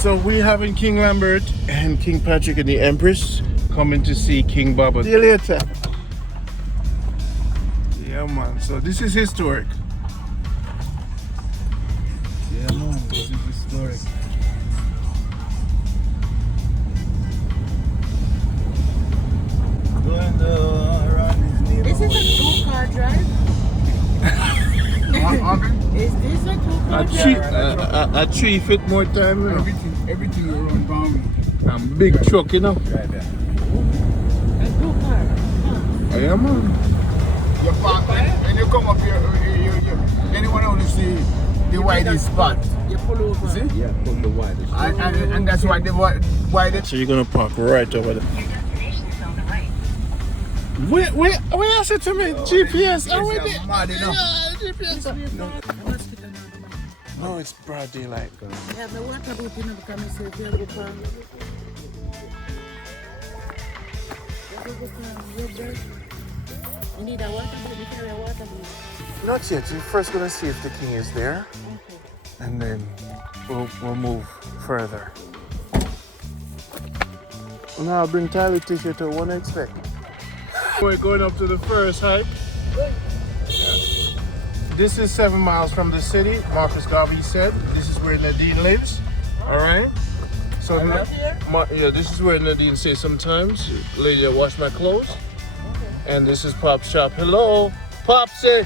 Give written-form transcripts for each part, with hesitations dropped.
So we having King Lambert and King Patrick and the Empress coming to see King Baba. See you later. Yeah, man. So this is historic. Yeah, man. This is historic. Going around his neighborhood. This is a two-car drive. Is this a two-car drive? A tree fit more time, you know. Everything around boundary. A big truck, you know. Right there. A two-car. Oh, yeah, man. You park when you come up here, anyone want to see the widest spot. You pull over. See? Yeah, from the widest. And that's why the widest. So you're gonna park right over there. Wait, I said to me, GPS. Oh, wait, Mad enough. GPS. No, it's broad daylight. Yeah, the water boat, you know, because I say if you have a car. You need a water boat, you carry a water boat. Not yet. You're first gonna see if the king is there, Okay. and then we'll move further. Well, now I'll bring Tyler t-shirt to what I expect. We're going up to the first hike. This is 7 miles from the city. Marcus Garvey said this is where Nadine lives. All right. So yeah, this is where Nadine says sometimes, "Lady, I wash my clothes." Okay. And this is Pop's shop. Hello, Popsy.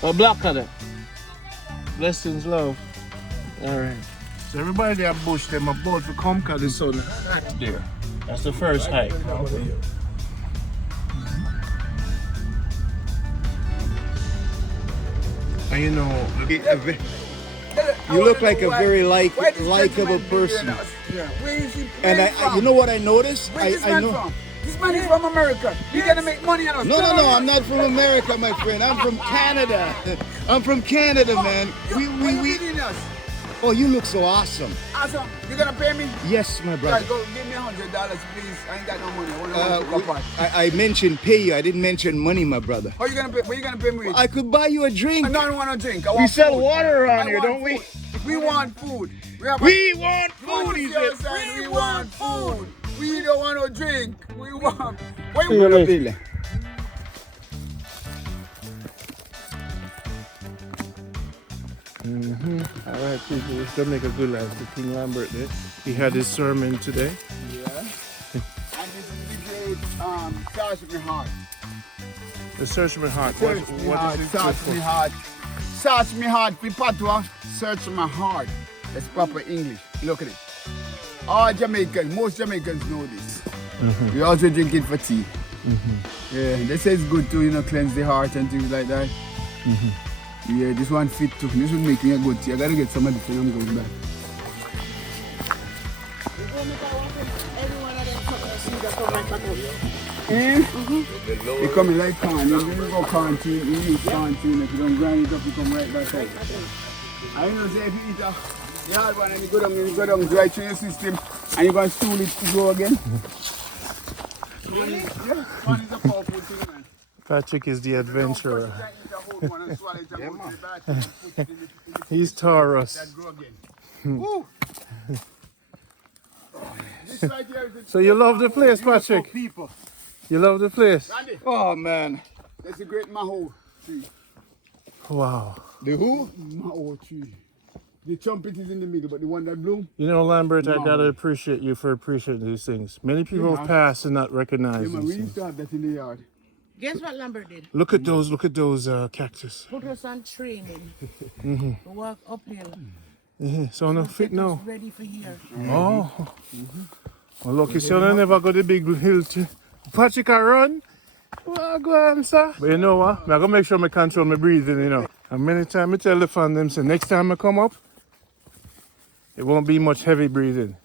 What block are they? Blessings, love. All right. So everybody there bush them about to come because the sun hot there. That's the first hike. And you know, You look like a very likable person. Yeah. Where is he? And you know what I noticed? Where is this I man know. from? This man is from America. You're gonna make money on us. No, I'm not from America, my friend. I'm from Canada. I'm from Canada, man. We us. Oh, you look so awesome. Awesome. You gonna pay me? Yes, my brother. Right, go give me $100, please. I ain't got no money. I mentioned pay you. I didn't mention money, my brother. How you gonna pay? What you gonna pay me with? I could buy you a drink. I don't want to drink. I want we sell food. water around I here, want don't we? food. We want food. We want food, he said. We want food. We don't want no drink. We want. What See you you want? later. All right, people, it's Jamaica Good Life. The King Lambert there. He had his sermon today. Yeah. And this is the great Search Me Heart. The Search My Heart. Search me heart, search me heart. Search me heart, Pipatwa. Search my heart. That's proper English. Look at it. All Jamaicans, most Jamaicans know this. We also drink it for tea. Yeah, they say it's good to, cleanse the heart and things like that. Yeah, this one fit too. This would make me a good tea. I gotta get some of this and I'm going back. You come like corn, you go corn tea, you use corn tea, if you don't grind it up, you come right back out. I know say if you eat the hard one and you go down dry through your system and you go and stool it to go again. Yeah, corn is a powerful thing, man. Patrick is the adventurer. He's Taurus. So you love the place, Patrick? You love the place? Oh, man. That's a great Maho tree. Wow. The who? Maho tree. The trumpet is in the middle, but the one that bloom. You know, Lambert, I gotta appreciate you for appreciating these things. Many people have passed and not recognized Yeah, man, these we used things. to have that in the yard. Guess what Lambert did? Look at those cactus. Put us on training. To walk uphill. So no fit Get us now. ready for here. Oh. Well, look, you see, I never go the big hill to Patrick I run. Well, go on, sir. But you know what? I'm gonna make sure I control my breathing, And many times I tell the fan them, say next time I come up, it won't be much heavy breathing.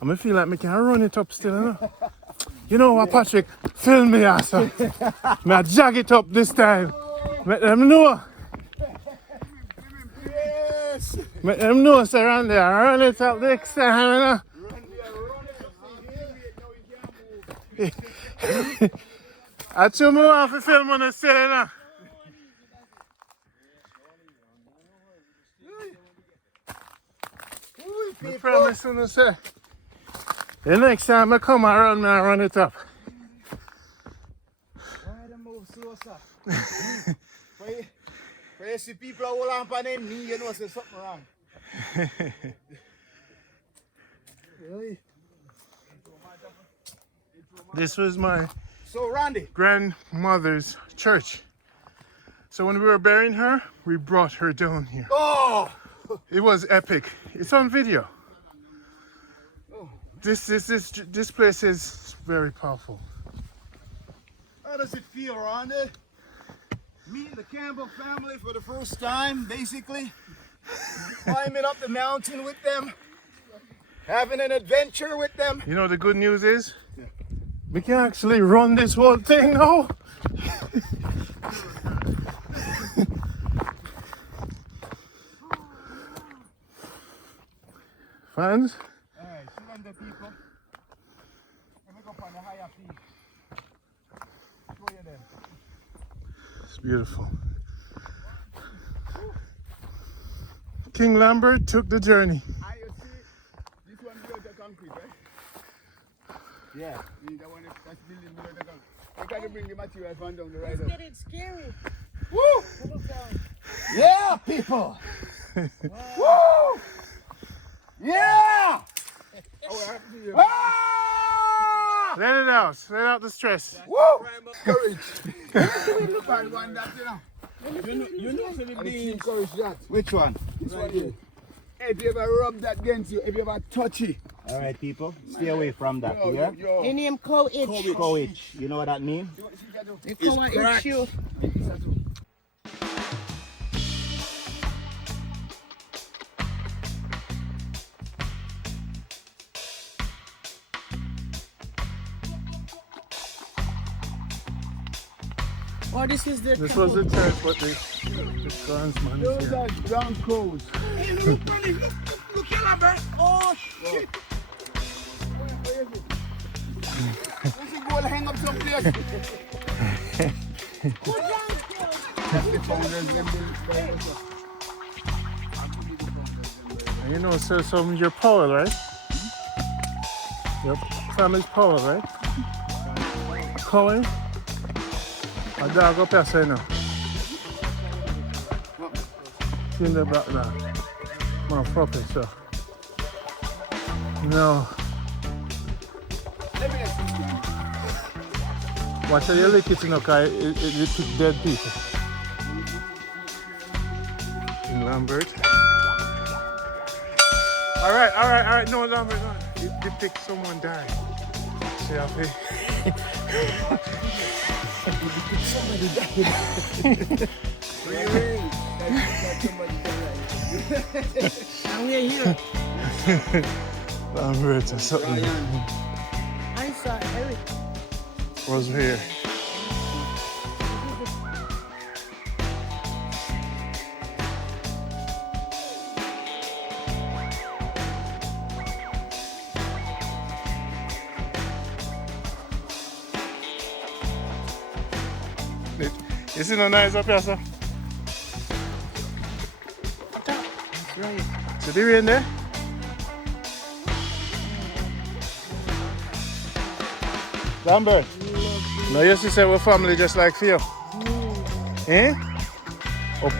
I'm gonna feel like I can run it up still, You know what, Patrick? Film me, sir. I jag it up this time. Let them know. Let them know, sir, around there. Run it up next time, I told me off to film on the scene. I promise you, say. The next time I come around, I run it up. Why they move slow, sir? When you see people hold on for them knee, you know there's something wrong. Really? This was my So, Randy. grandmother's church. So when we were burying her, we brought her down here. Oh! It was epic. It's on video. This place is very powerful. How does it feel, Randy? Meeting the Campbell family for the first time, basically. Climbing up the mountain with them. Having an adventure with them. You know the good news is, we can actually run this whole thing now. Fans? Alright, surrender people. Let me go up on the higher peak. Show you them. It's beautiful. King Lambert took the journey. Ah, you see, this one built of concrete, right? Yeah. That one that's building built of concrete. We got to bring the material from down the right It's up. getting scary. Woo! Look down. Yeah, people! Woo! Yeah! Ah! Let it out. Let out the stress. Woo! Courage. Look at one that, you know. You know for the And beans. encourage that. Which one? This one here. If you ever rub that against you, if you ever touch it. All right, people, stay away from that. Yo, Yeah, yo. They name cow itch. coach. You know what that means? They come and itch you. Oh, this is the This was the church, but the groundsman is Those here. are brown cows. Hey, look, Randy, look, here, Lambert. Oh, shit. We should go and hang up someplace. That's the founders, them build. And you know, so some your Powell, right? Your family's Powell, right? Colin? A dog up here, say no. In the back there. My property, so. No. Watch how you lick it, you know, because it pick dead people. In Lambert. Alright, no, Lambert, no. It depicts someone dying. See how they... And we're here. Lambert or something. I saw Eric. Was here. You see no nice up here, sir? That's right. See the rain there? Lambert, no, you see, say we're family just like you. Eh? Up.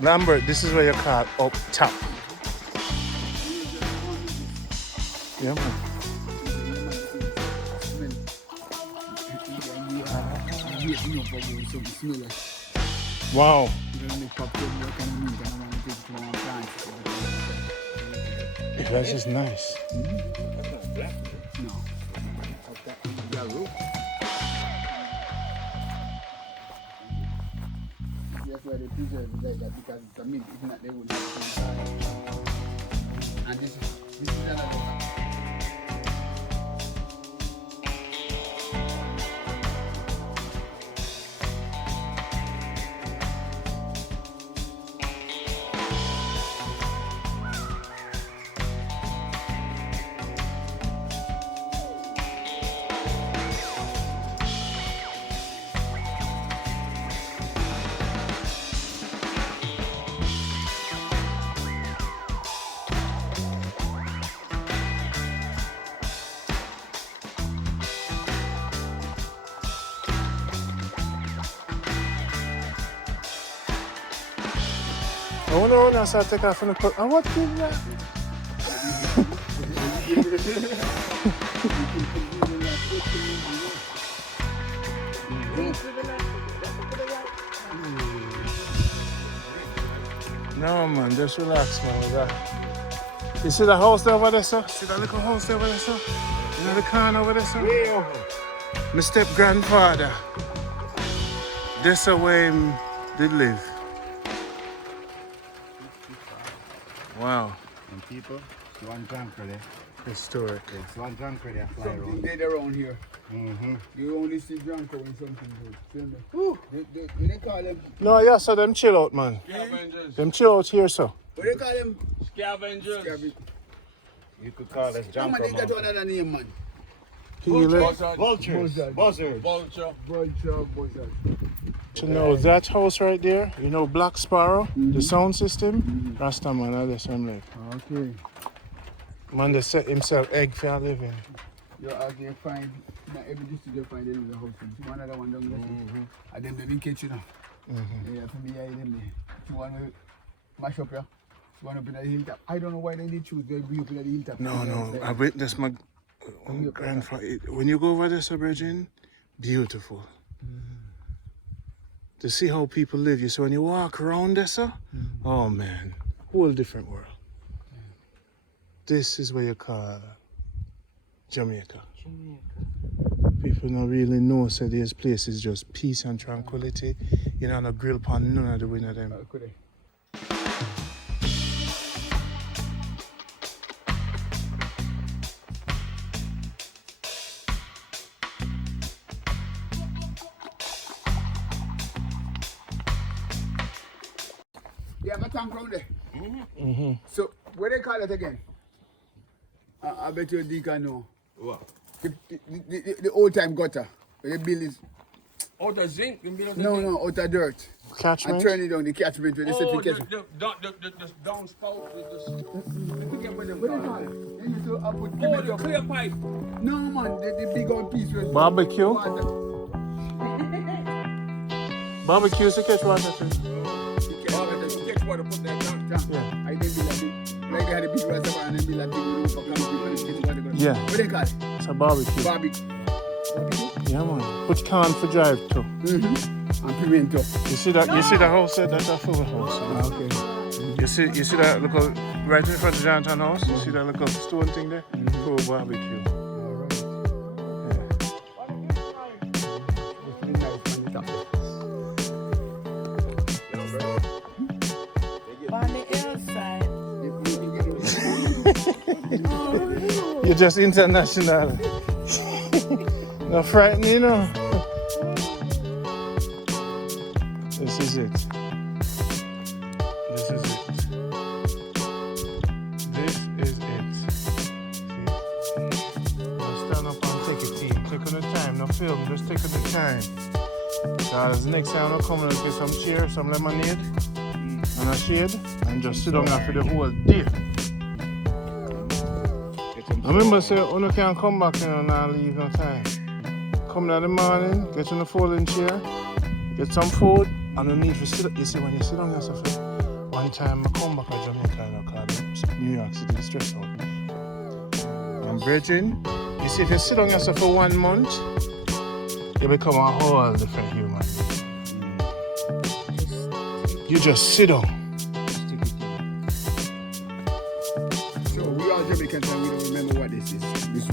Lambert, this is where you call up top. Yeah, man. Wow. That's just nice. That's why they preserve it like that, because it's a mint. If not, they wouldn't have it. And this is another one. I wonder when I start take off from the coat. And what is that? No man, just relax man with that. You see the house there over there, sir? See that little house there over there, sir? You know the corner over there, sir? Way over. My step-grandfather. That's the way him did live. Wow. And people, it's one junker there. Historic. It's one junker there. Fly Something around. dead around here. Mm-hmm. You only see junker when something good. Feel me? What they call them? No, yeah, so them chill out, man. Scavengers. Them chill out here, so. What they call them? Scavengers. You could call us How junker many got man. another name, man? Healer. Vultures. Buzzards. Vulture. Buzzard. To know that house right there, you know Black Sparrow, the sound system, Rasta man, that's him like. Okay. Man, they set himself egg for a living. You're out there find, not every district you find them in the house. See one other one down there. And them they been catch you now. Yeah, for me, I them there. See one will mash up here. See one up in the hilltop. I don't know why they did choose. They bring up in the hilltop. No, I witnessed my grandfather. When you go over there, Sir Bridget, beautiful. To see how people live, you see when you walk around there, sir, oh man, whole different world. This is what you call Jamaica. People don't really know, so this place is just peace and tranquility. You know, no grill pan, none of the wind of them. You have a tank round there? So, what they call it again? I bet you Deacon know. What? The old time gutter. Where they build is, Oh, the zinc. You mean the zinc? no, out of dirt. And Catchment? turn it down, the catchment where they set Oh, the catchment. the downspout with the. Forget what them What they call call it. it? They used to put Oh, cement the up. clear pipe. No man, the big old piece was Barbecue? water. Barbecue to catch water too. Oh, the catch water, put that down. Yeah. I didn't like they had a big reservoir and then be like for Yeah. What they call it? It's a barbecue. Barbecue. Yeah, man. Put can for drive too. And pimento. You see that? You see the house there? That's a full house. Okay. You see that little right in front of Johnson house? You see that little stone thing there? Full barbecue. On the outside. You're just international. Not frightening, you know. This is it. This is it. This is it. See? Now stand up and take it, team. Take on the time. No film, just take on the time. Because next time I'll come and get some cheer, some lemonade, and a shade, and just sit down there for the whole day. I remember say, you can't come back and not leave no time. Come in the morning, get in the folding chair, get some food, and you need to sit up. You see, when you sit down yourself, one time I come back to Jamaica, because New York City is stressed out. And Bridging, you see, if you sit down yourself for 1 month, you become a whole different human. You just sit down. So we are Jamaicans and we don't remember what this is. This.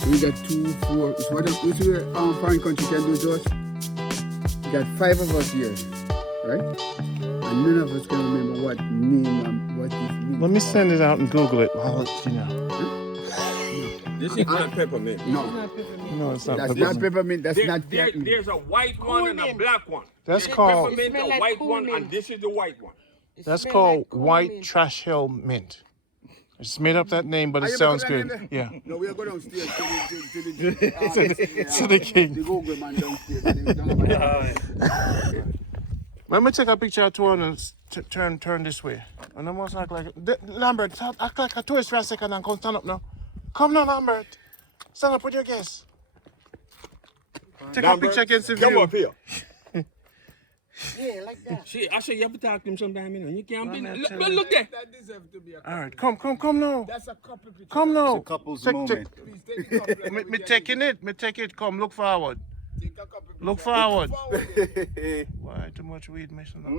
So we got 2, 4. It's what this is foreign country can do to us. We got 5 of us here, right? And none of us can remember what name and what this means. Let me send it out and Google it. I'll let you know. This is not peppermint. No, No, it's not. that's peppermint. not peppermint. That's not peppermint. There's a white one and a black one. That's There's called- peppermint, It smell a like white cool one, mint. and this is the white one. That's smell called like cool white mint. trash hill mint. It's made up that name, but Are it you sounds putting that good. name Yeah. No, we'll go downstairs to the To the king. The Google man downstairs. And they don't have a- Let me take a picture of one and turn this way. And I must act like Lambert, act like a tourist for a second and come stand up now. Come now, Lambert. Stand up with your guests. Take a picture against the view. Come up here. Yeah, like that. Shit, I say you have to talk to him sometime, you know. You can't be. not Look, telling look there. That deserves to be a All right, come now. That's a couple picture. Come now. It's a couple's Take- moment. Please take a couple. Me taking it. Me take it. Come, look forward. Take a couple picture. Look forward. Forward. Why too much weed, Mason? Oh,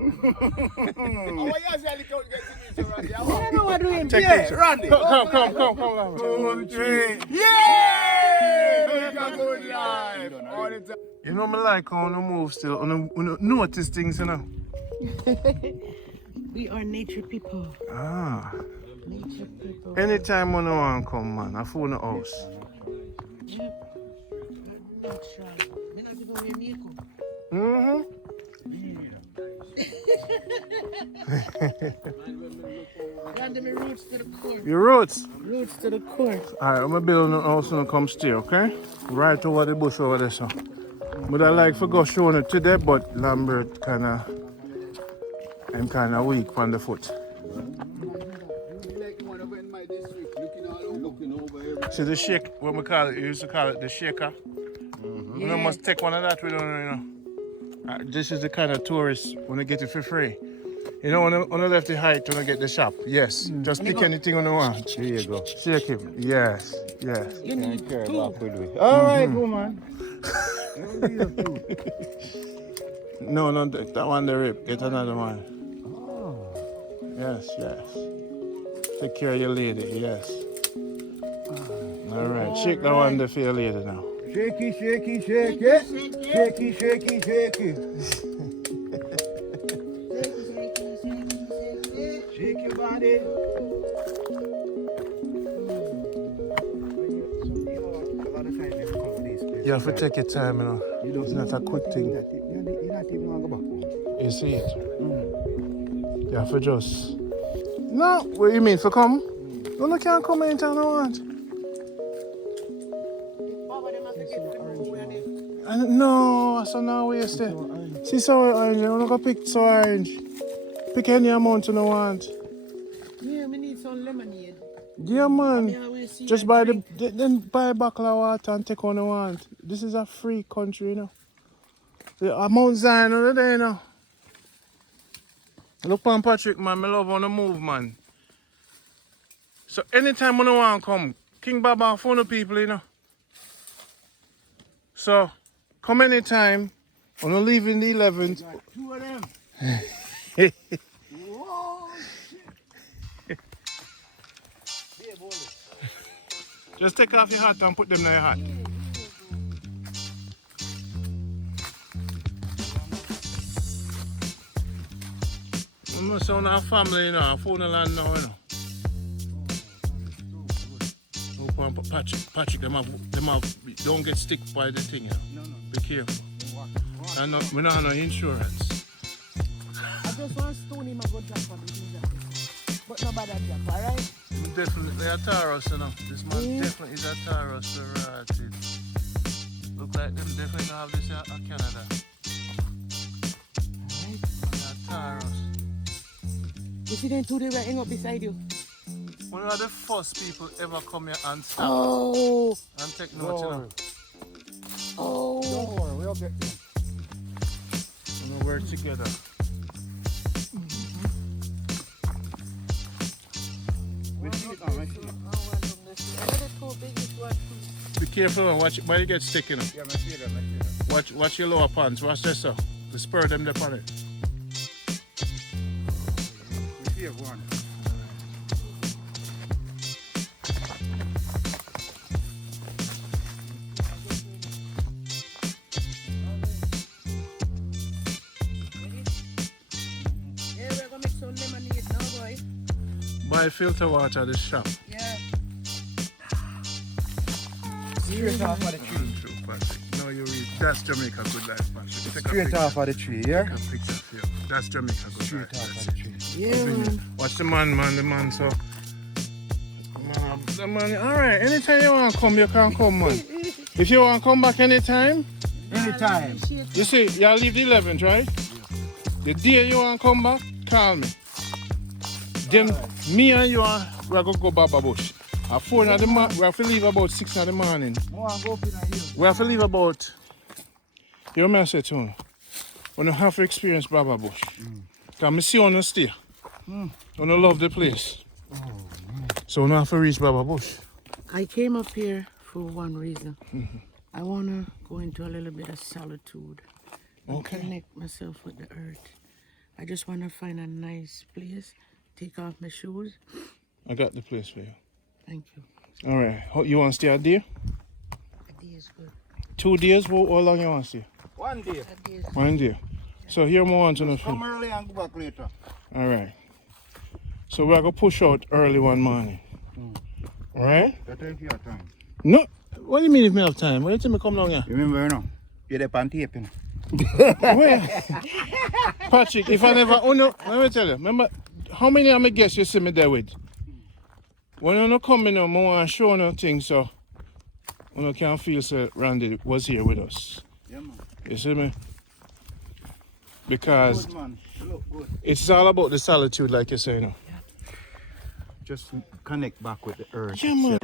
why you actually don't get to meet you, Randy? I don't know what doing. Take Yeah, picture. Randy. Come. Yeah! Jamaica good life. All the time. You know me like how you move still. You notice things, you know. We are nature people. Ah. Nature people. Anytime when you want to come, man, I phone the house. Yeah. Nature. Me not even wear makeup. Mm-hmm. Randy, me roots to the core. Your roots. Roots to the core. Alright, I'm gonna build a house and come stay, okay? Right over the bush over there, so. But I like for go showing it today, but Lambert I'm kinda weak on the foot. Like one of in my district, looking over everything. See the shake, what we call it, you used to call it the shaker. You know, must take one of that, we don't know. This is the kind of tourist when you get it for free. You know, on the left the height, when you get the shop. Yes, just pick anything on the one. Here you go. Shake him. Yes. You need Care two. about good way. All right, woman. No, that one the rip. Get another one. Yes. Take care of your lady, yes. All right, shake that one there for your lady now. Shaky, shaky, shake it. Shaky, shaky, shaky. Shake your body. You have to take your time, you know. It's not a quick thing. You're not even going to go back. You see it? You have to just... No, what you mean, for come? No, I can't come anytime I want. No, so now waste it. See so orange, I'm not gonna pick so orange. Pick any amount you want. Yeah, we need some lemonade. Yeah, man. Me always see Just that buy drink. then buy a bottle of water and take on you want. This is a free country, you know. The Mount Zion over there, you know. Look on Patrick, man. I love on the move, man. So anytime when I want to come, King Baba phone the people, you know. So come anytime. When I leave in the 11th. Two of them. Just take off your hat and put them in your hat. I'm not saying our family, you know, our phone land now, you know. Patrick, them have, don't get stick by the thing, you know. Be careful. And we don't have no insurance. I just want stone him and go drop on the jacket. But nobody drop, alright? Definitely a Taurus, you know. This man definitely is a Taurus, so right. Look like them definitely don't have this at Canada. A Taurus. You see them two they were hang up beside you? One of the first people ever come here and stop Oh, and take notes, you know. oh. Don't worry, we'll get them. And we work together. Be careful, watch why you get stick, you know. Yeah, I see them. Watch your lower pants, watch this, so. The spur them up on it. We see one. Yeah, we're gonna make some lemonade now, boy. Buy filter water at the shop. Yeah. Straight off of the tree. True, Patrick. No, you read. That's Jamaica good life, Patrick. Take a Straight picture. off of the tree, yeah? Take a picture for you. That's Jamaica good Straight life. off That's of the it. tree. Yeah, man. Watch the man, so. The man, alright, anytime you want to come, you can come, man. If you want to come back anytime, Anytime. you see, y'all leave the 11th, right? The day you want to come back, call me. Then me and you are we're going to go Baba Bush. At 4 in the morning, we have to leave about 6 in the morning. Go and go up in a hill. We have to leave about, you know what I say to you? when you have to experience Baba Bush. Because I see you on stay. When you love the place. So you have to reach Baba Bush. I came up here for one reason. I want to go into a little bit of solitude and Okay. connect myself with the earth. I just want to find a nice place, take off my shoes. I got the place for you. Thank you. All right. You want to stay a day? A day is good. 2 days? How long you want to stay? 1 day. A day is 1 day. So here I want to know. Come early and go back later. All right. So we're going to push out early one morning. All right? That take your time. No. What do you mean if we have time? Why do you think I come down here? Remember, you know, you're the pan tape, you know. Where? Patrick, if I never... Oh no, let me tell you. Remember, how many of my guests you see me there with? When you don't come in, I want to show you things so you can feel so Randy was here with us. Yeah, man. You see me? Because Good, man. You look good. it's all about the solitude, like you say, you know. Just connect back with the earth. Yeah, man.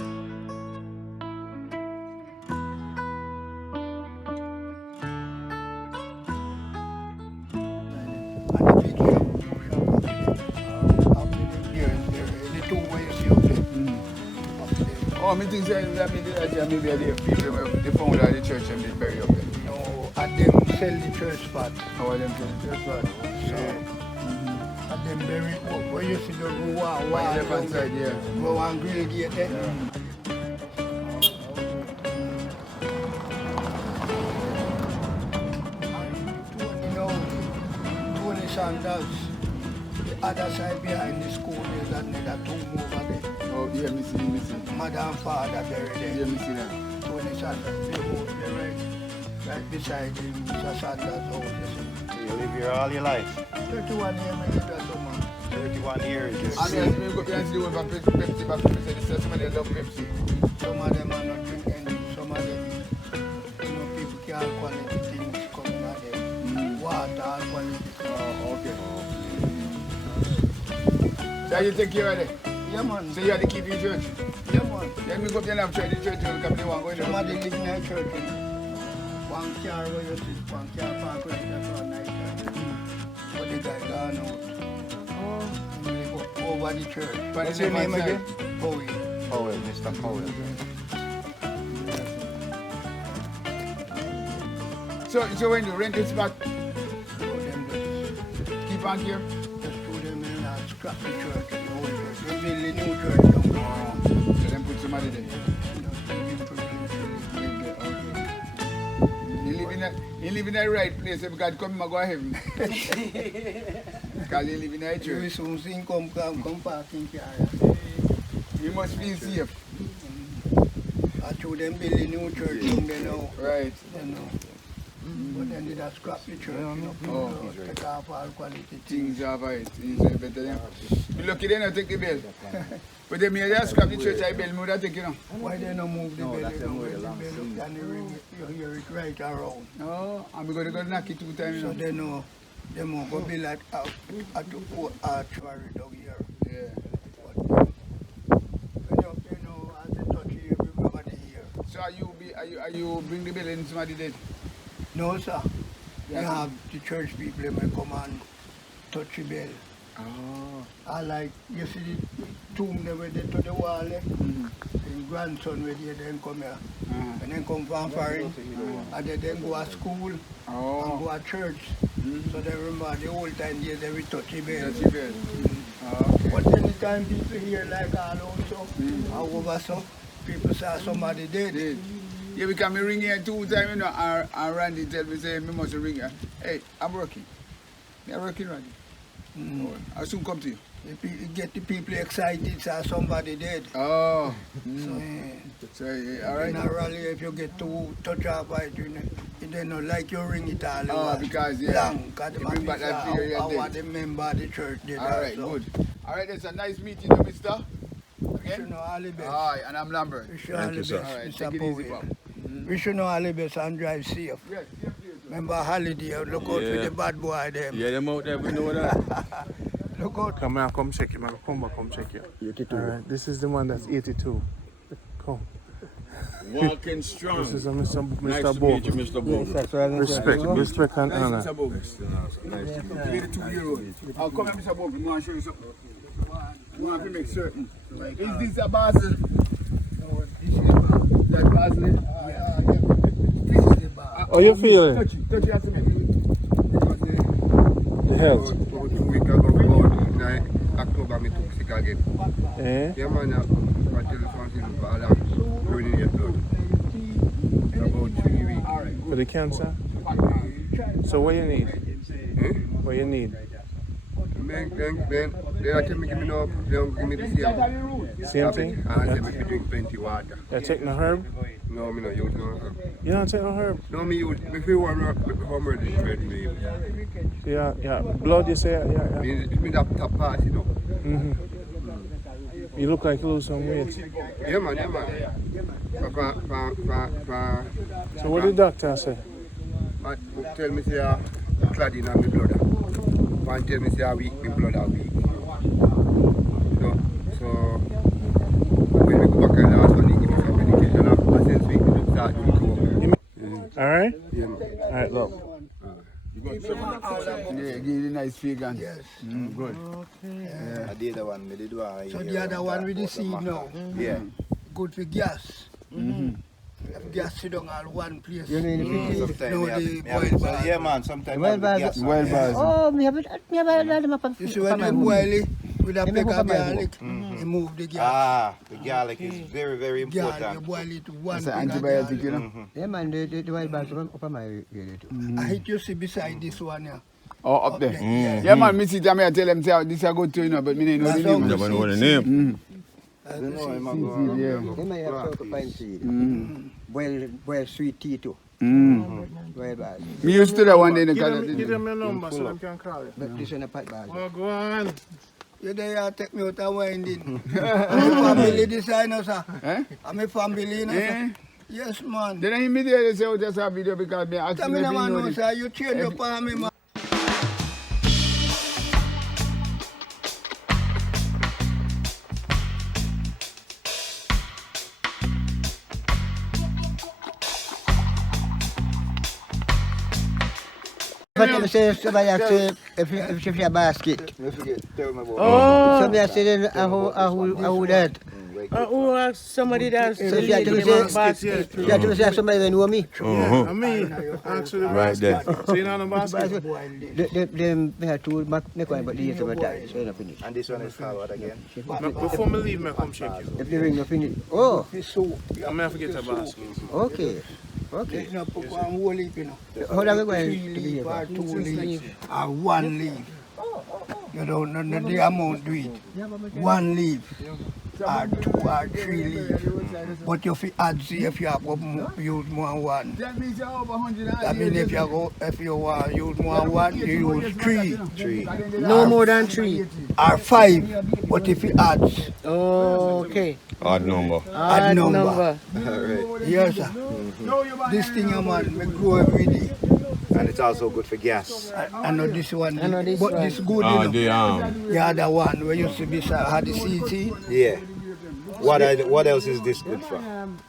Oh, me think that maybe the people they found out the church and they bury up there. No, at them sell the church spot. How are them to the church part? So, at them bury where you see the Rua, Why left hand side, yeah. go and grill gate there. You know, Tony Sanders, the other side behind the school is another tomb over there. Oh, yeah, me see. Mother and father buried there. Yeah, me see that. Tony Sanders, they moved there right beside him, Mr. Sanders' house, you see. You live here all your life. 31 years, I live there, so man. 31 years. I mean, we go behind the one for Pepsi, back to Pepsi. Somebody love Pepsi. Some of them are not drinking, some of them, you know, people can't quality things coming out there. Water, quality. Oh, okay. So you take care of it? Yeah, man. So you have to keep your church? Yeah, man. Then we go up there and have church. The church will come there and go in there. Somebody live in a church, you know. One car where you sit, one car park where you just all night. But the guy gone out. He live over the church. What's your name again? Bowie. Powell, Mr. Powell. So when you rent this spot, So them just keep on here? throw them in and scrap the church, the old church. They build a new church down there. So then put somebody there. You live in the right place if God come and go to heaven. Because you live in a You will church. soon see him come parking car. You must feel safe. I told them build a new church down there now. Right. You know. But then they just scrap the church, you know. Oh. Take off all quality things. Things are right. Things are better than. You lucky they not take the bell. But they may just scrap the church, I bell, me would have take, you know. Why they not move the bell? that's You them know, with where the the long bell sleeve. and they ring it, you hear it right around. Oh, and we're going to go knock it 2 times, you So know. they know, they won't go be like at the old archery down here. Yeah. But when you know, as they touch here, everybody here. So are you bring the bell in somebody dead? No, sir. You Yeah. have the church people, they may come and touch the bell. Oh. I like, you see the tomb they were there to the wall, eh? The grandson were there, then come here. And then come from foreign. And they then go to school and Oh. go to church. So they remember the old time days they will touch the bell. That's the bell. Oh, okay. But anytime people hear like all also, or over so, people say somebody dead. Dead. Yeah, because me ring here 2 times, you know, and Randy tell me, say, me must ring here. Hey, I'm working. I'm working, Randy. I'll soon come to you. Get the people excited, say somebody dead. Oh. So, So, yeah, all right. generally, if you get too touch up by it, you don't know, like you ring it all Oh, over. because, yeah, Long, because you bring back that fear you're I dead. want the member of the church dead. All right, also. good. All right, that's a nice meeting, you, mister. Wish you know all the best. All right, and I'm Lambert. Wish you all the best, All right, Mr. take it easy, Powell. Bob. Wish you know all the best and drive safe. Yes, yes, yes. Remember holiday, look out for the bad boy them. Yeah, them out there, we know that. Look out. Come here, come check him. Come back, come check you. 82. All right, this is the one that's 82. Come. Walking strong. This is a Mr. Nice Mr. to Bogle. meet you, Mr. Bogle. That's what I'm Respect, saying. respect and honor. Mr. Bogle. Give me the 2-year-old. I'll come here, Mr. Bogle. I want to show you something. I want to make certain. Is this a basil? That basil? Yeah. This is the basil. How you feeling? Touch it after me. The health. About 2 weeks ago, about October, I took sick again. Eh? Yeah, man, I telephone him for alarm, running your blood. About 3 weeks. For the cancer? So what you need? What you need? Then I tell me, give me no, they don't give me the Same thing? And I tell me to drink plenty water. You take no herb? No, me no use no herb. You don't take no herb? No, me use, if you want to come ready, me use. Yeah. Blood, you say? Yeah. Me that top part, you know. You look like you lose some weight. Yeah, man. So what did the doctor say? Tell me, say, cladding on my blood. One tell me, say, I weak, my blood are weak. So when we go back and last one, they give me some medication. After since week, we start doing coke. Alright? Yeah, man. Alright, look. Yeah, give you a nice figure. Yes. Good. I did the one, we did one. So the other one with the seed now. Yeah. Good for gas. Gas sit down all one place. You mean if No, the boiled bag. Yeah, man, sometimes Well, I have gas. Well, basil. Oh, me have it up. You see when you boil it with a peck of garlic, you move the gas. Ah, the garlic is very, very Garlic, you important. boil it to one It's peck an of antibiotic, garlic. you know. Yeah, man, the wild bags up my area too. I hate you see beside this one here. Oh, up there. Yeah. Yeah, man, me see them, I tell them, say, this is good too, you know, but me don't know the That's how name. the Never know the seed- name. that's You the know, seed. I'm going Yeah. They might have sour pine seed. Boil sweet tea too. Wild bags. Me used to that one day in the Give college. them your number so they can call you. But this one a pot bag. Oh, go on. You there take me out of winding. I'm a family designer, sir. Eh? I'm a family, you know, Eh? sir. Yes, man. Then I immediately say, oh, just a video because me asked Tell me me if no you man know know, this. sir. You change your palm, man. But them say somebody ask you if you a basket. I forget, tell me about Oh, Somebody ask you then who that. who somebody that's So you have to say, you have to say somebody that know me. Yeah, I mean, actually, Right there. So you know the basket? Them have to make one but they have to die, so you not finish. And this one is called what again? Before me leave, I come check you. If the ring not finish. Oh, I'm going to forget the basket. okay. Okay. You know, put one whole leaf, you know. How long are we 3 going to be leaf here? or 2 leaf or 1 leaf. You don't know the amount to it. 1 leaf or 2 or 3 leaf. But if you add, see if you have to use more than 1. That means you're over 100. I mean, if you want to use more than 1, you use 3 no more than 3. or 5. But if you add, Okay. Odd number. Odd number. Alright. yes, sir. This thing, man, me grow every day. And it's also good for gas. I know this one, I know this but one. this good, Ah, you know. the The other one where used to be had the CT. Yeah. What else is this good for?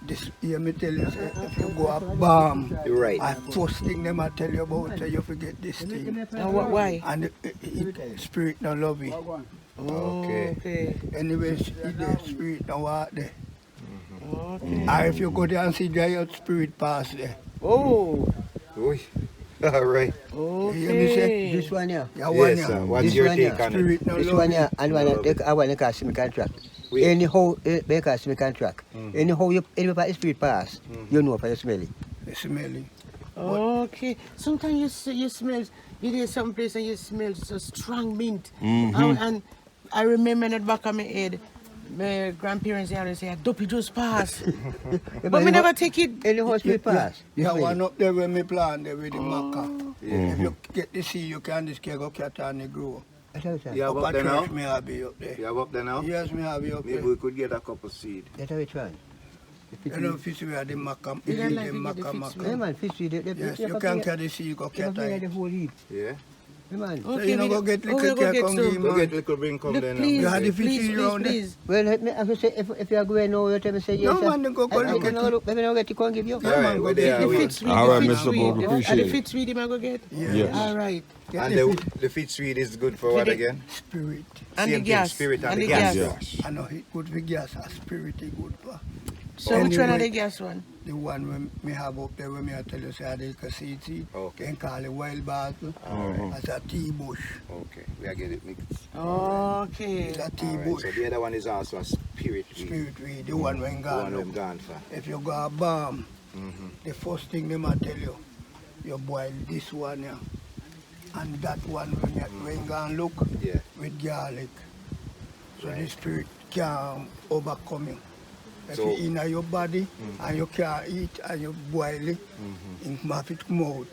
This here me tell you, say, if you go up bomb, You're right. I first thing them I tell you about, say you forget this thing. Why? And spirit no love it. Okay. Okay. Anyways, the spirit no walk there. Okay. Or if you go there and see there, your spirit pass there. Oh. Oi. Alright. You hear me say? This one here. Yeah, one Yes, sir. here. What's This your one, take yeah. on it? Spirit no This love one it. here, and I want to cast me contract. Wait. Anyhow, they cast me contract. Anyhow, anybody spirit pass, you know for you smell it. It's smelling. Okay. Sometimes you smell, you hear some place and you smell so strong mint. And I remember in the back of my head, my grandparents always say, "Dopey just pass." But me never take it. Anyhow, spirit pass. Yeah, one up there where me plant there with the maca. If you get the seed, you can just go cut and it grow. That's how it's You have Up up at there now? church, me have it up there. You have up there now? Yes, me have it up Maybe there. we could get a couple seed. That's how it's run. You know, fish where the maca, You it don't is like the to get the maca fish maca. Yeah, man, fish, Yes, you can carry the seed, go cut the it. whole heap. Yeah? man. So you know, go get we little go care get come some. give Go man. get little bring come Look, then. please, You had the please, fishing please, around there? please. Well, let me, I say, if you are going over, you tell me say yes. No, man, go I look can at it. look, let me know get you can give you. All right, we're there. The we- fit sweet, All right, the fit Mr. sweet. Bogue, appreciate And it. the fit sweet, I go get? Yes. All right. And the fit sweet is good for For what the- again? Spirit. And Same the thing, gas. spirit and the gas. Yes. I know it good for gas, a spirit is good for. So which one are the Anyway. gas one? The one when me have up there when me I tell you say I did seed, Okay. then call it wild battle. Alright. That's a tea bush. Okay, we are getting it mixed. Okay. It's a tea All right, bush. so the other one is also a spirit weed. Spirit weed, the one when The one gone them up. gone for. If you got a bomb, the first thing them I tell you, you boil this one here. And that one when gone look Yeah. with garlic. So Right. the spirit can't overcome you. If So- you in your body and you can't eat and you boil it, it must it come out.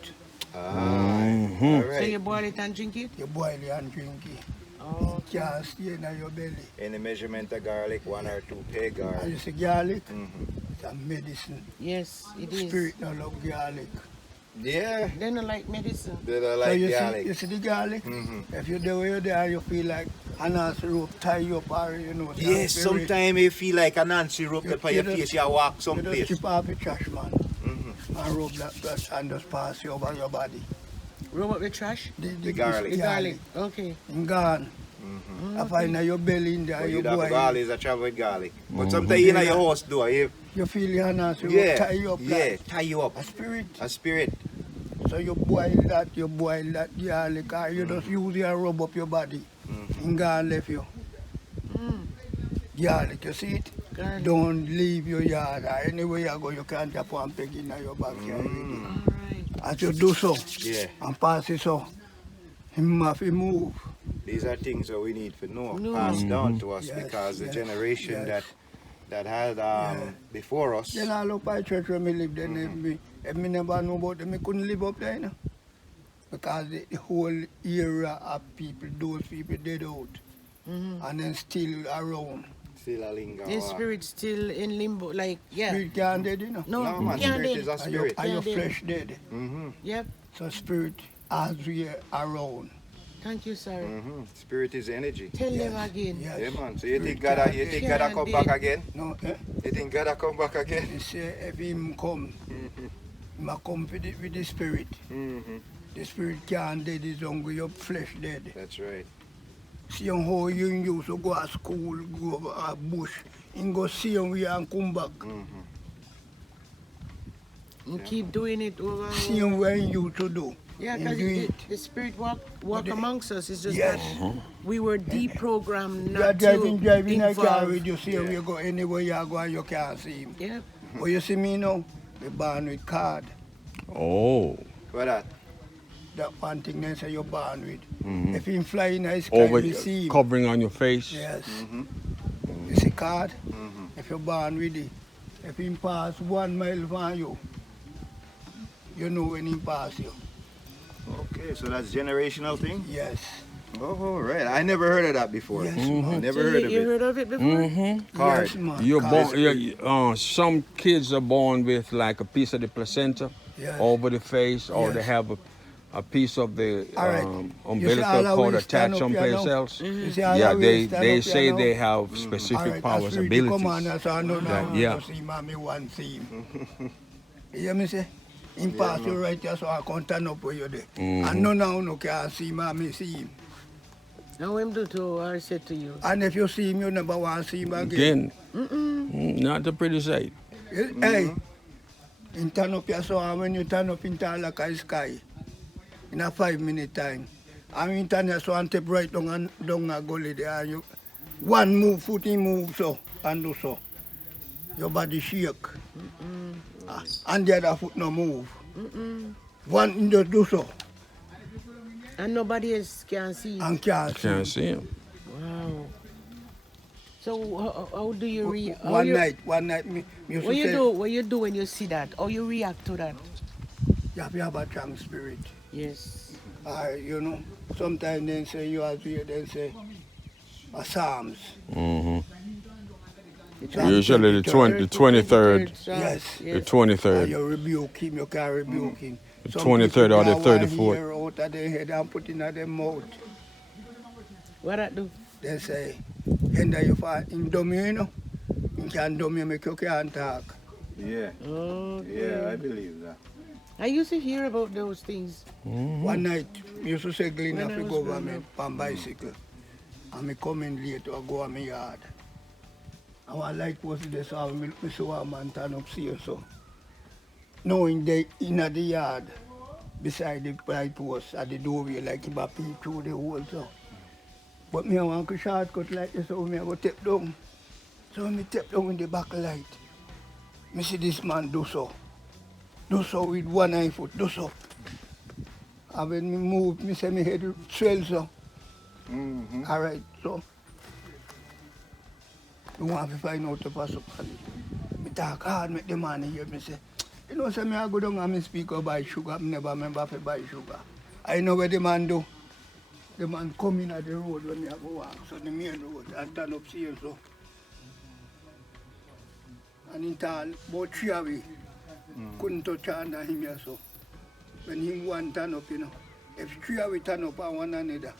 All So right. you boil it and drink it? You boil it and drink it. Oh. It can't stay in your belly. Any measurement of garlic, 1 or 2 peg or... And you see garlic, Mm-hmm. it's a medicine. Yes, it is. Spirit no love garlic. Yeah, They don't like medicine. they don't So like you garlic. see the garlic? Mhm. If you're there where you're there, you feel like a nice rope tie you up or you know. Yes, sometimes you feel like a Nancy rope You- up on you your just- face, you walk You just someplace. strip off the trash, man, Mhm. and rub that and just pass you over your body. Rub up the trash? The garlic. The garlic. Okay. And gone. I find your belly in there, But you you'd have boil. always a travel with garlic. But sometimes you know your house do, You feel your nice rope yeah, tie you up yeah, like tie you up. a spirit. A spirit. So you boil that garlic, or you just use it and rub up your body. And God left you. Garlic, you see it? Garlic. Don't leave your yard. Or anywhere you go, you can't tap one peg in your backyard. All right. As you do so, Yeah. and pass it so, him have to move. These are things that we need to know, No. passed down to us, Yes, because the yes, generation yes. that had before us. Then I look by church when me live there, if me never know about them, I couldn't live up there, you know. Because the whole era of people, those people dead out. And then still around. Still a linger. The spirit still in limbo, like, yeah. Spirit can't dead, you know. No, No, man, can't spirit dead. is a And spirit. your Yeah, flesh dead. Mm-hmm. Yep. So spirit as we are around. Thank you, sir. Mm-hmm. Spirit is energy. Tell them again. Yes. Yeah, man. So you think Spirit God, can't you dead. think God come back again? No, You think God come back again? They say if him come, he must come with the spirit. Mm-hmm. The spirit can't dead, it's only your flesh dead. That's right. See how you used to go to school, go over a bush, and go see him we and come back. Mm-hmm. You keep doing it over and See over. him where you to do. Yeah, And because do it. the spirit walk the- amongst us. It's just Yes. that we were deprogrammed You are not driving to a car involve. with you, see him, you go anywhere you go and you can't see him. Yeah. But you see me now, we born with card. Oh. What that? That one thing they say you're born with. Mhm. If him fly in the sky, Over we see him. covering on your face. Yes. Mm-hmm. You see card? Mm-hmm. If you're born with it, if him pass 1 mile from you, you know when he pass you. Okay, so that's generational thing? Yes. Oh, right. I never heard of that before. Yes, I man. never So heard you, of you it. heard of it before? Mm-hmm. Card. Yes, man. You're Card. born. Some kids are born with like a piece of the placenta Yes. over the face, or they Yes. have a piece of the All right. umbilical all how cord we stand attached up here someplace now? else. You see all Yeah, how we they stand they up here say now? they have All specific right, powers, that's really come on, abilities. so I know now Yeah. to see mommy one see him. You hear me say? Him pass you right here, so I can't turn up where you're there. And no now no can see mommy see him. And what him do to I said to you? And if you see him, you never want to see him again. Again, not a pretty sight. Hey, in turn up your so and when you turn up in like a sky, in a 5 minute time, I mean turn your so and tap right down a gully there, and you one move, foot in move so, and do so. Your body shake. And the other foot no move. One just do so, And nobody else can see. and can't see. Can't see him. Wow. So how do you react? One night, me used What to you say, do? What you do when you see that? How you react to that? you have to have a strong spirit. Yes. You know, sometimes they say you have to hear them say a Psalms. Hmm. Psalm Usually the 23rd. Yes. The And 23rd. you rebuke him, you can't rebuke him. Some 23rd people or the draw one 34th. hair out of their head and put in their mouth. What that do? They say, hinder you for in dumb you know. You can dumb you make you can't talk. Yeah. Okay. Yeah, I believe that. I used to hear about those things. One night, me used to say Glenn When if I you was go over growing me up. on bicycle. And me come in late or go on my yard. And one light post there so me saw a man turn up here so. Knowing they in the yard, beside the light post at the doorway like he peep through the hole so. But me I want to shortcut like this so me I go step down. So when me step down in the back light, me see this man do so. Do so with one eye foot, do so. And when me move, me say me head swell so. All right, so. You want to find out the person. Me talk hard, make the man hear me say, you know, say me I go down and me speak about buy sugar, me never remember to buy sugar. I know what the man do. The man come in at the road when me I go walk, so the main road, and turn up here so. And in turn, about 3 away, couldn't touch under him here so. When him one turn up, you know, if 3 away turn up on one another,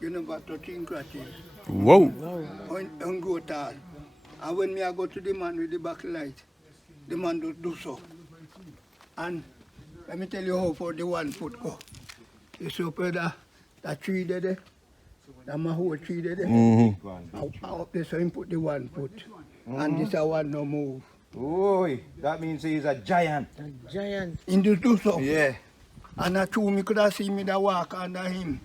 you know about touching crutches. Whoa. On go tall. And when me I go to the man with the backlight, the man do so. And let me tell you how for the 1 foot go. You see up there, that tree there, that my whole tree there. I up there so him put the 1 foot. And this one no move. Oi, that means he's a giant. A giant. In the do so. Yeah. And I true me could have seen me that walk under him.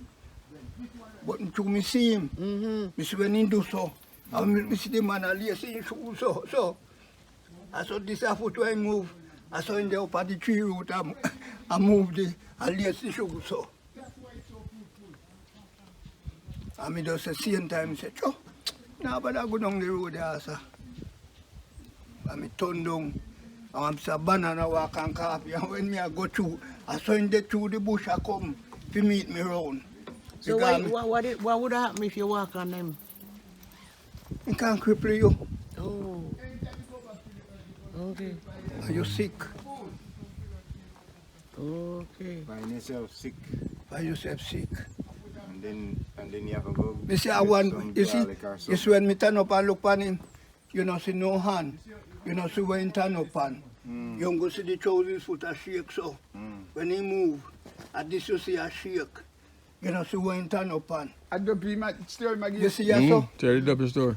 But true me see him. Me see when he do so. And me see the man a lay see him so. I saw this a foot where I move. I saw him there up at the tree root I move the and lay see sugar so. And me just the same time say, Cho, now but I go down the road there, sir. And me turn down. And I'm say banana walk and coffee. And when me I go through, I saw him there through the bush I come to meet me round. So what would happen if you walk on them? He can't cripple you. Oh. Okay. Are you sick? Okay. Find yourself sick, Are yourself sick? and then you have to go. Me say I get want, some you see, garlic or you see when me turn up and look on him, you know see no hand. You know see when he turn up on. You don't go see the trousers foot a shake so. When he move, at this you see a shake. You know see when he turn up on. I don't be my story, my You see ya so? Tell the double story.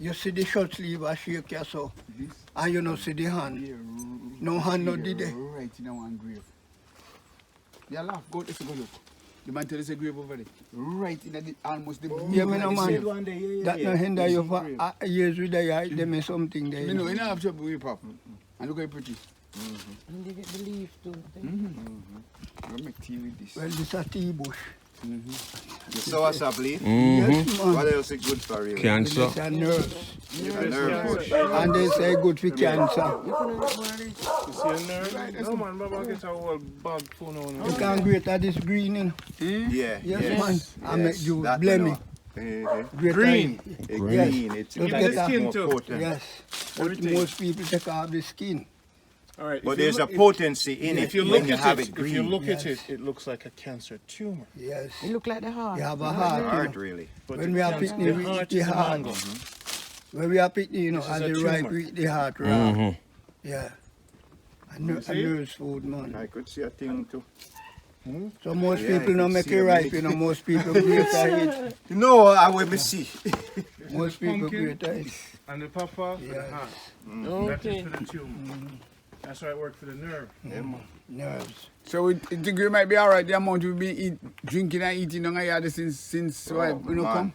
You see the short sleeve a shake ya so. And you know see the hand. No hand no did it. Right in one grave. They laugh, go, let's go look. The man tell us a grave over there. Right in the, almost the Yeah, me no man. One day, yeah, That no hinder you for years with the eye, they make something there. You know, you don't have trouble with pop. And look how pretty. And they get the leaf too. I'll make tea with this. Well, this a tea bush. The soursop leaf. Yes, man. What else is good for you? Cancer. It's a nerves. A nerve bush. And they say good for cancer. You couldn't get one of these. You see a nerve? No man, Baba get a whole bag full now. You can grate at this green, you know. Yeah. Yes, man. I make you that blame I me. know. Grate Green. Green. It's Just get it's the skin more too. potent. Yes. But most people take off the skin. All right. But there's a potency in it If you when look you at have it, it green. if you look at Yes. it, it looks like a cancer tumor. Yes. It look like the heart. You have a heart, Heart, you know. really. But When the we are cancer- picking, the we heart eat the is a heart. mango. When we are picking, you know, This as is a the ripe, tumor. we eat the heart raw. Mhm. Yeah. And see? nurse food, man. I could see a thing too. So most Yeah, people I don't could make see it a ripe, bit. you know. Most people greater it. No, I will be see. Most people Pumpkin. greater it. And the papa for the Yes. heart. That Okay. is for the tumor. That's why it works for the nerve. Nerves. So it think we might be alright, the amount we've been drinking and eating on a yard since Oh, what, you know, man. come.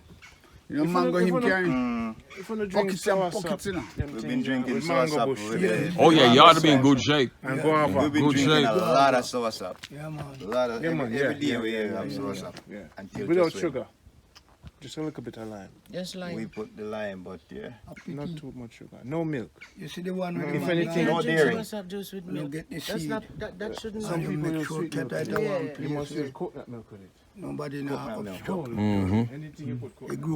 You know, If mango you him don't- carrying. If you don't drink Pockets and soursop, pockets, you know. them We've things, been drinking with mango soursop. bush really. Oh yeah, you ought to be in good shape. and guava. We've been Good drinking shape. a lot of soursop. Yeah, man. A lot of Yeah, man, every yeah, day yeah, we yeah, have yeah, soursop. Yeah. Until Without just when sugar. Just a little bit of lime. Just like. we put the lime, but yeah. Not too much sugar. No milk. You see the one with If the anything- man No Drink dairy. soursop juice with You milk. get the That's seed. not that shouldn't Some and you people make use sure sweet that milk. at the Yeah. one You place must where use coconut milk with it. nobody now Coconut milk. obstruct. Anything you put It coconut grow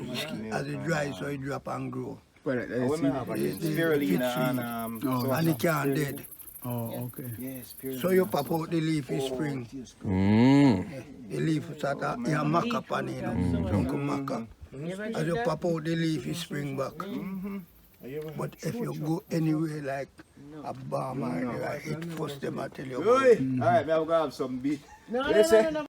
milk. as it dries, so it drop and grow. Well, Women have It's the spirulina seed. and And it can't dead. Oh, okay. Yes, pure. So you pop out the leaf in spring. The leaf start a maca pan, you know, Uncle Maca. As you pop out the leaf, it spring back. But if you go anywhere like a barn or it first them I tell you. Oi! Alright, me have to have some beat. No, Yes, no, no, no,